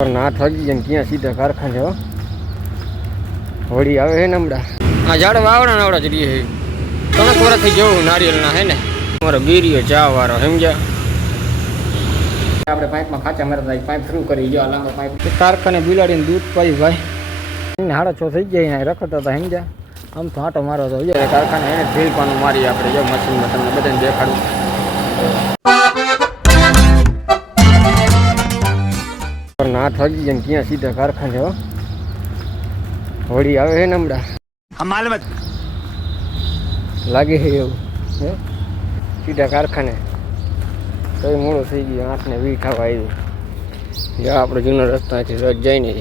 ના થકી જાય ક્યાં સીધા કારખાને હો હોળી આવે હે ને હમણાં આ ઝાડ વાવડા નાવડા જ રહીએ ત્રણ વર્ષથી જવું નારિયેલના હે ને અમારો ગીરીઓ ચા વાળો સમજ્યા આપણે પાઇપમાં ખાંચા મારતા પાઇપ થ્રુ કરી ગયો લાંબો પાઇપ કારખાને બિલાડીને દૂધ પાઈ ભાઈ 6:30 થઈ જાય રખડતા હતા સમજ્યા આમ તો આંટો મારો તો કારખાને એને ઢીલપાનું મારી આપણે જો મશીનમાં તમને બધાને દેખાડું ના થકી જાય ક્યાં સીધા કારખાને હો હોળી આવે હે ને હમણાં લાગે છે એવું હે સીધા કારખાને તો મોડું થઈ ગયું 8:20 થવા આવ્યું જ્યાં આપણો જૂનો રસ્તો અહીંથી રોજ જાય ને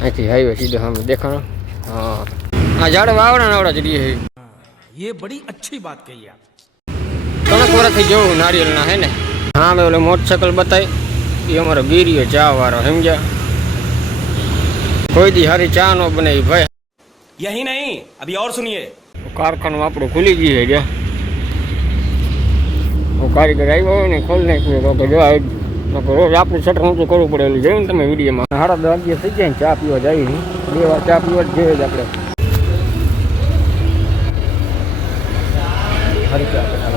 અહીંથી હાઈવે સીધો સામે દેખાણો હા આ ઝાડ વાવડા નાવડા જ રહીએ ये बड़ी अच्छी बात कही आप ત્રણ વર્ષથી જવું નારિયેલના હે ને હા મેં ઓલે મોટરસાઇકલ બતાવી એ અમારો ગીરીઓ ચા વાળો સમજ્યા કોઈ દી હારી ચા નો બનાવી ભાઈ यही नहीं अभी और सुनिए કારખાનું આપણું ખુલી ગયું છે જ્યાં કારીગર આવ્યો હોય ને ખોલ નાખ્યું તો કે જો રોજ આપણું શટર ઊંચું કરવું પડેલું જોયું ને તમે વિડીયોમાં 10:30 વાગ્યે થઈ જાય ને ચા પીવા જાય ને 2 વાર ચા પીવા જ જોઈએ જ આપણે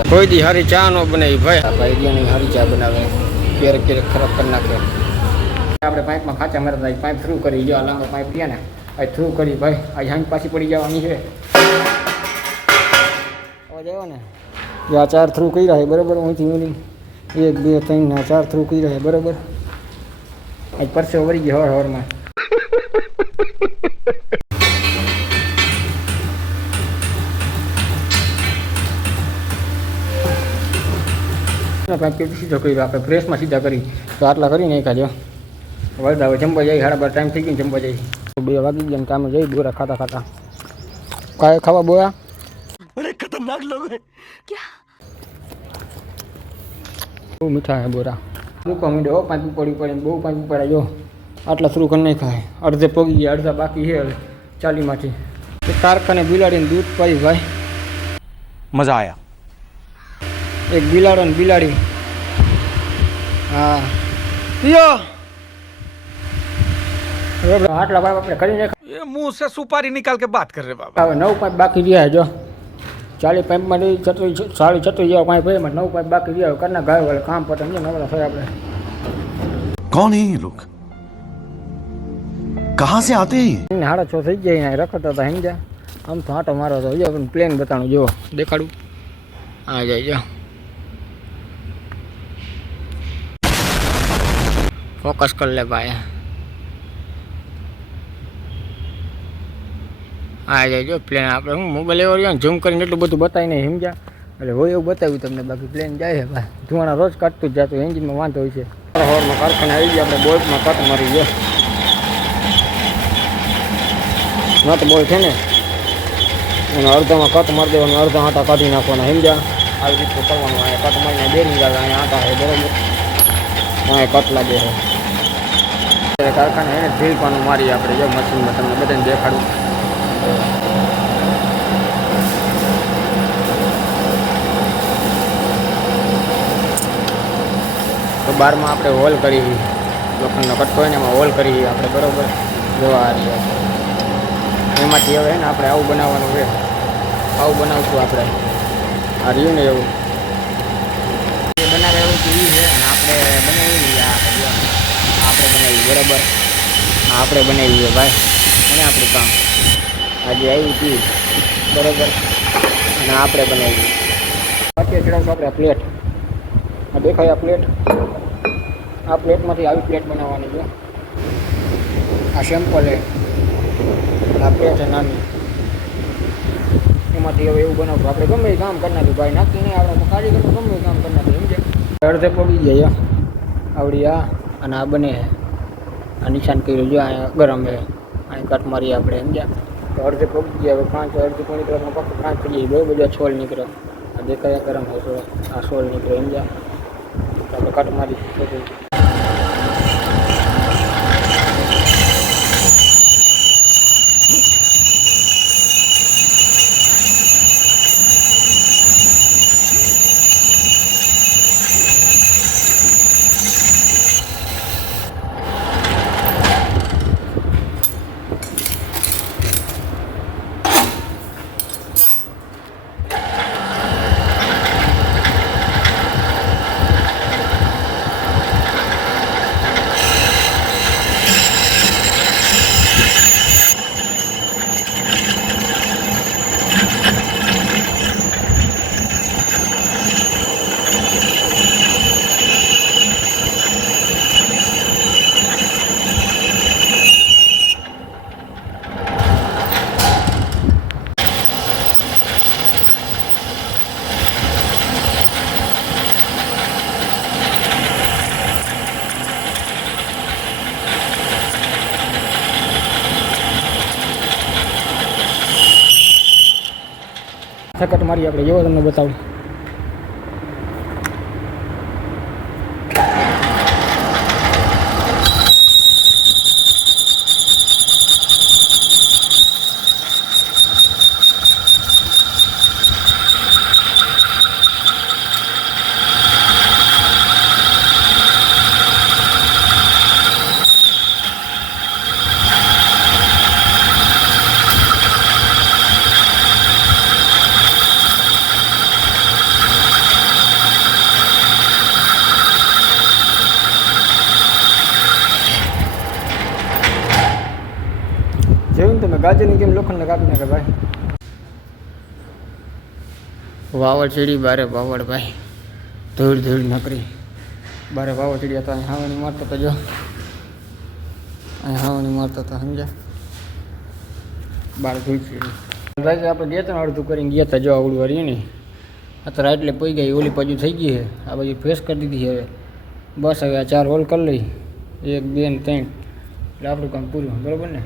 કોઈ દી હારી ચા નો બનાવી ભાઈ ભાઈ હારી ચા બનાવે ક્યારેક ક્યારેક ખરાબ કરી નાખે આપણે પાઇપમાં ખાંચા મારતા પાઇપ થ્રુ કરી ગયો લાંબો પાઇપ ગયા ને આ થ્રુ કરી ભાઈ આ હાંજ પાછી પડી જવાની છે અવાજ આવ્યો ને આ 4 થ્રુ કર્યા છે બરાબર અહીંથી ઓલી 1 2 3 4 થ્રુ કર્યા છે બરાબર આજ પરસે વળી ગયો હવારમાં પાઇપ સીધો કર્યો આપણે પ્રેસમાં સીધા કરી તો આટલા કરી નાખ્યા જો વળતા હવે જમવા જાય 12:30 ટાઈમ થઈ ગયો જમવા જાય 2 વાગી ગયા કામે જઈ બોરા ખાતા ખાતા કાંઈ ખાવા બોયા अरे खतरनाक लोग हैं क्या બહુ મીઠા હે બોરા મૂકો મીડો પાંચ પડી પડે બહુ પાંચ પડે જો આટલા શરૂ કરી નહીં ખાય અડધે પોગી ગયા અડધા બાકી છે ચાલીમાંથી કારખાને બિલાડીને દૂધ પાઈ ભાઈ मजा आया એક બિલાડો ને બિલાડી હા પીઓ આટલા પાઇપ આપણે કરી નાખ્યા ये मुंह से सुपारी निकाल के बात कर रहे बाबा હવે 9 પાઇપ બાકી રહ્યા જો 40 પાઇપમાં 36 જેવા પાઇપ એમાં 9 પાઇપ બાકી રહ્યા કરના ગાય વાળે કામ પતંગ ને નવરા થયા આપણે कौन है ये लोग कहाँ से आते हैं 6:30 થઈ જાય રખડતા હતા સમજ્યા આમ તો આંટો મારો તો જો પ્લેન બતાણું જો દેખાડું આ જાય જો ફોકસ કર લે ભાઈ આ જાય જો પ્લેન આપણે હું મોબાઈલ એવો રહ્યો ને ઝૂમ કરીને એટલું બધું બતાવી નહીં સમજ્યા એટલે હોય એવું બતાવ્યું તમને બાકી પ્લેન જાય છે ભાઈ ધુવાણા રોજ કાઢતું જ જતું એન્જિનમાં વાંધો હોય છે હવારમાં કારખાને આવી ગયા આપણે બોલ્ટમાં કટ મારી ગયો નટ બોલ છે ને અને અડધામાં કટ મારી દેવાનું અડધા આંટા કાઢી નાખવાના સમજ્યા આવી રીતે કરવાનું અહીંયા કટ મારીને બેરિંગ આવે અહીંયા આંટા છે બરાબર અહીંયા કટ લાગે છે કારખાને એને ઢીલપાનું મારી આપણે જો મશીનમાં તમને બધાને દેખાડું તો બારમાં આપણે હોલ કરી લોખંડનો કટકો હોય ને એમાં હોલ કરી આપણે બરાબર જોવા આ રહ્યા એમાંથી હવે ને આપણે આવું બનાવવાનું છે આવું બનાવશું આપણે આ રહ્યું ને એવું એ બનાવે એવું તો એ છે અને આપણે બનાવી આપણે બનાવી બરાબર આપણે બનાવીએ ભાઈ અને આપણું કામ આજે આવ્યું હતું બરાબર અને આપણે બનાવીએ અત્યારે ચડાવશું આપણે પ્લેટ આ દેખાય આ પ્લેટમાંથી આવી પ્લેટ બનાવવાની છે આ સેમ્પલ છે આ પ્લેટ છે નાની એમાંથી હવે એવું બનાવશું આપણે ગમે એ કામ કરી નાખ્યું ભાઈ નાખી નહીં આપણે કારીગર ગમે એ કામ કરી નાખ્યું સમજે અડધે પડી જાય આવડી આ અને આ બને આ નિશાન કર્યું જો અહીંયા ગરમ છે અહીં કટ મારીએ આપણે સમજ્યા તો અડધે પડી ગયા હવે 5 અડધી પોણી કલાકમાં પગ 5 થઈ જાય બહુ બધા છોલ નીકળે આ દેખાયા ગરમ છે આ છોલ નીકળે સમજ્યા આપણે કટ મારી સકટ મારી આપણે જેવો તમને બતાવું. જોયું તમે ગાજરની જેમ લોખંડને કાપી નાખે ભાઈ. વાવડ ચડી બારે વાવડ ભાઈ, ધૂળ ધૂળ નકરી બારે વાવડ ચડી હતા. અહીં હાવાની મારતો તો જો, અહીં હાવાની મારતો તો સમજ્યા, બાર ધૂળ ચડી ભાઈ. આપણે ગયા હતા અડધું કરીને ગયા હતા. જો આવડું વાળી ને અત્યારે એટલે પડી ગઈ, ઓલી બાજુ થઈ ગઈ છે, આ બાજુ ફેસ કરી દીધી હવે. બસ હવે આ 4 હોલ કરી લઈ, 1 2 ને 3 એટલે આપણું કામ પૂરું. બરાબર ને?